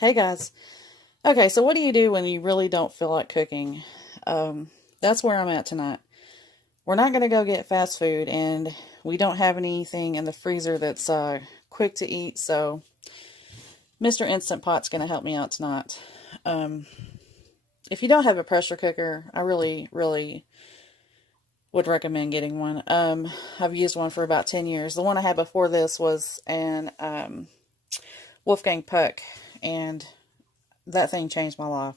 Hey guys. Okay, so what do you do when you really don't feel like cooking? That's where I'm at tonight. We're not going to go get fast food, and we don't have anything in the freezer that's quick to eat, so Mr. Instant Pot's going to help me out tonight. Um, if you don't have a pressure cooker, I really would recommend getting one. I've used one for about 10 years. The one I had before this was an Wolfgang Puck, and that thing changed my life.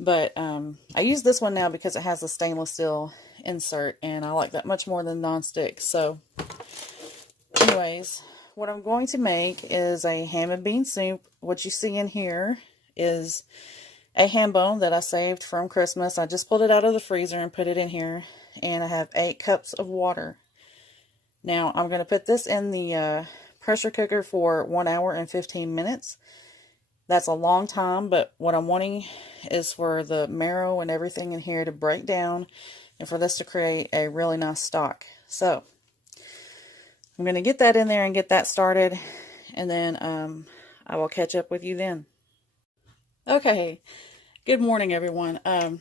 But I use this one now because it has a stainless steel insert, and I like that much more than nonstick. So, anyways, what I'm going to make is a ham and bean soup. What you see in here is a ham bone that I saved from Christmas. I just pulled it out of the freezer and put it in here, and I have 8 cups of water. Now, I'm going to put this in the pressure cooker for 1 hour and 15 minutes. That's a long time, but what I'm wanting is for the marrow and everything in here to break down and for this to create a really nice stock. So, I'm going to get that in there and get that started, and then I will catch up with you then. Okay, good morning everyone. The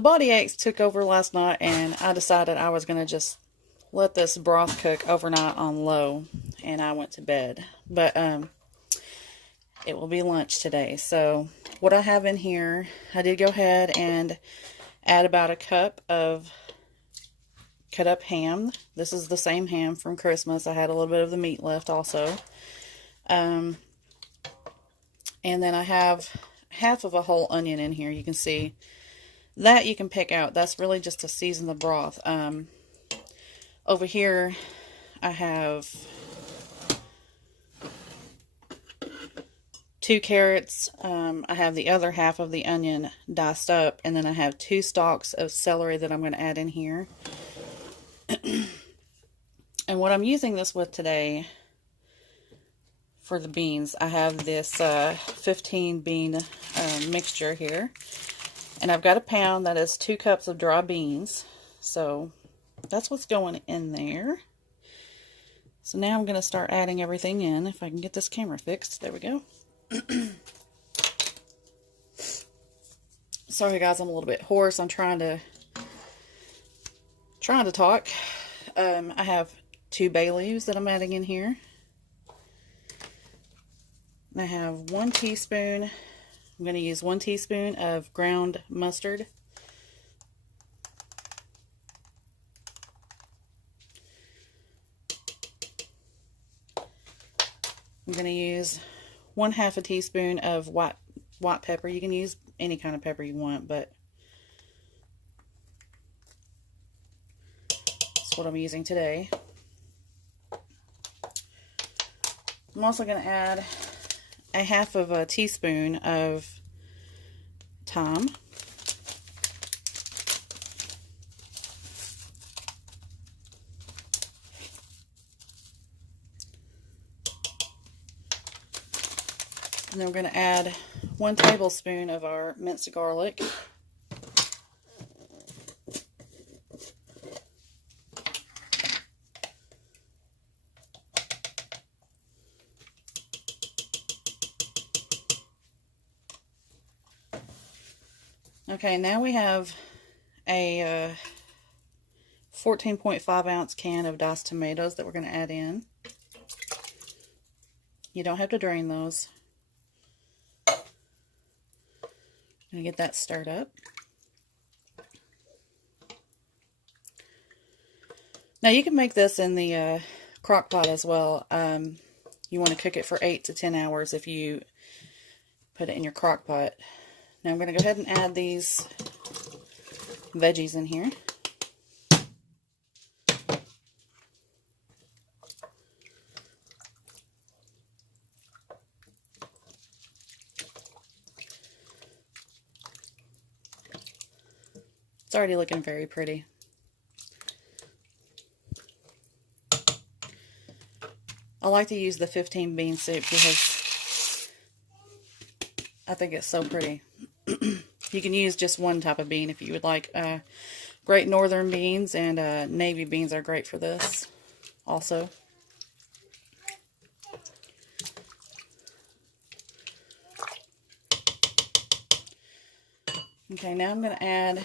body aches took over last night, and I decided I was going to just let this broth cook overnight on low, and I went to bed. But it will be lunch today. So what I have in here, I did go ahead and add about a cup of cut up ham. This is the same ham from Christmas. I had a little bit of the meat left also. And then I have half of a whole onion in here. You can see that you can pick out. That's really just to season the broth. Over here I have 2 carrots. I have the other half of the onion diced up, and then I have 2 stalks of celery that I'm going to add in here. And what I'm using this with today for the beans, I have this 15 bean mixture here, and I've got a pound that is 2 cups of dry beans. So that's what's going in there. So now I'm going to start adding everything in. If I can get this camera fixed. There we go. Sorry guys, I'm a little bit hoarse. I'm trying to talk. I have 2 bay leaves that I'm adding in here. And I have 1 teaspoon. I'm going to use 1 teaspoon of ground mustard. I'm going to use 1/2 a teaspoon of white pepper. You can use any kind of pepper you want, but that's what I'm using today. I'm also going to add a 1/2 a teaspoon of thyme. And then we're going to add 1 tablespoon of our minced garlic. Okay, now we have a 14.5 ounce can of diced tomatoes that we're going to add in. You don't have to drain those. I'm going to get that stirred up. Now you can make this in the crock pot as well. You want to cook it for 8 to 10 hours if you put it in your crock pot. Now I'm going to go ahead and add these veggies in here. It's already looking very pretty. I like to use the 15 bean soup because I think it's so pretty. You can use just one type of bean if you would like. Great northern beans and navy beans are great for this also. Okay, now I'm going to add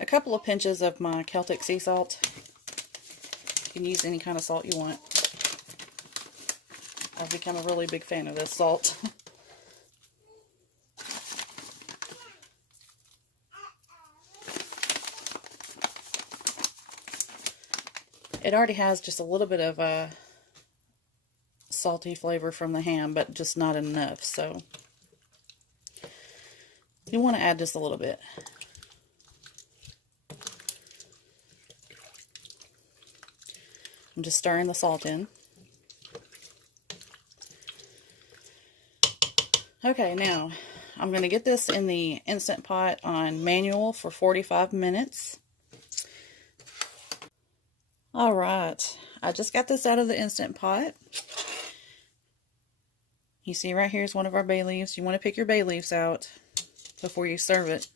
a couple of pinches of my Celtic sea salt. You can use any kind of salt you want. I've become a really big fan of this salt. It already has just a little bit of a salty flavor from the ham, but just not enough, so you want to add just a little bit. I'm just stirring the salt in. Okay, now I'm going to get this in the Instant Pot on manual for 45 minutes. Alright, I just got this out of the Instant Pot. You see right here is one of our bay leaves. You want to pick your bay leaves out before you serve it.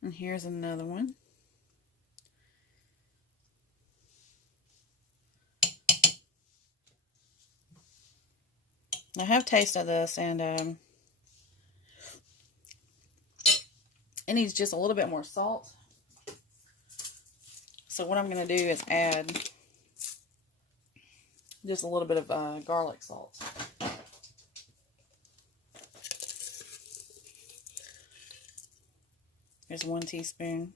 And here's another one. I have tasted this, and it needs just a little bit more salt. So what I'm going to do is add just a little bit of garlic salt. Here's 1 teaspoon.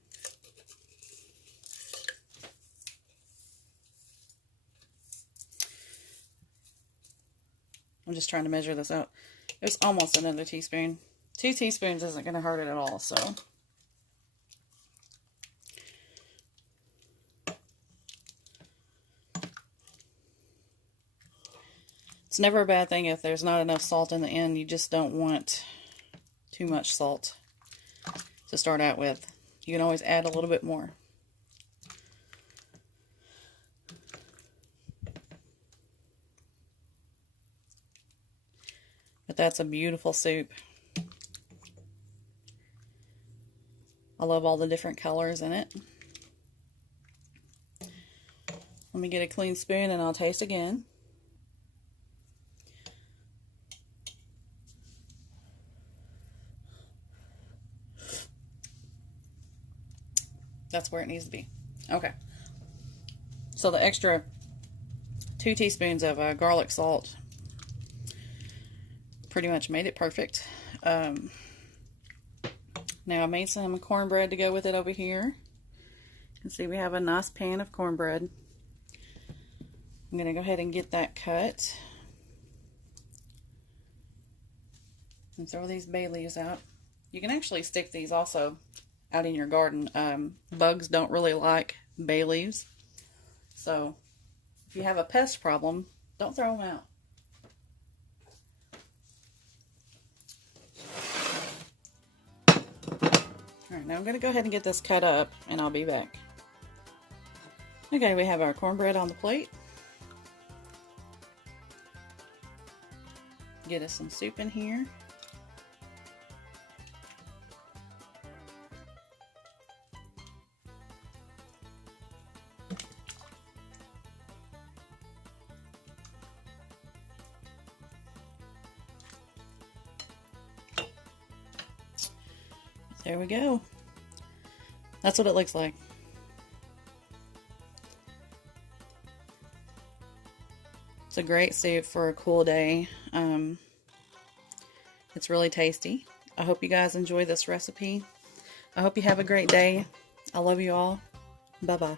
I'm just trying to measure this out. It's almost another teaspoon. 2 teaspoons isn't going to hurt it at all, so. It's never a bad thing if there's not enough salt in the end. You just don't want too much salt to start out with. You can always add a little bit more. But that's a beautiful soup. I love all the different colors in it. Let me get a clean spoon and I'll taste again. That's where it needs to be. Okay. So the extra 2 teaspoons of garlic salt pretty much made it perfect. Now I made some cornbread to go with it over here. You can see we have a nice pan of cornbread. I'm going to go ahead and get that cut. And throw these bay leaves out. You can actually stick these also out in your garden. Bugs don't really like bay leaves. So if you have a pest problem, don't throw them out. Alright, now I'm going to go ahead and get this cut up and I'll be back. Okay, we have our cornbread on the plate. Get us some soup in here. There we go. That's what it looks like. It's a great soup for a cool day. It's really tasty. I hope you guys enjoy this recipe. I hope you have a great day. I love you all. Bye-bye.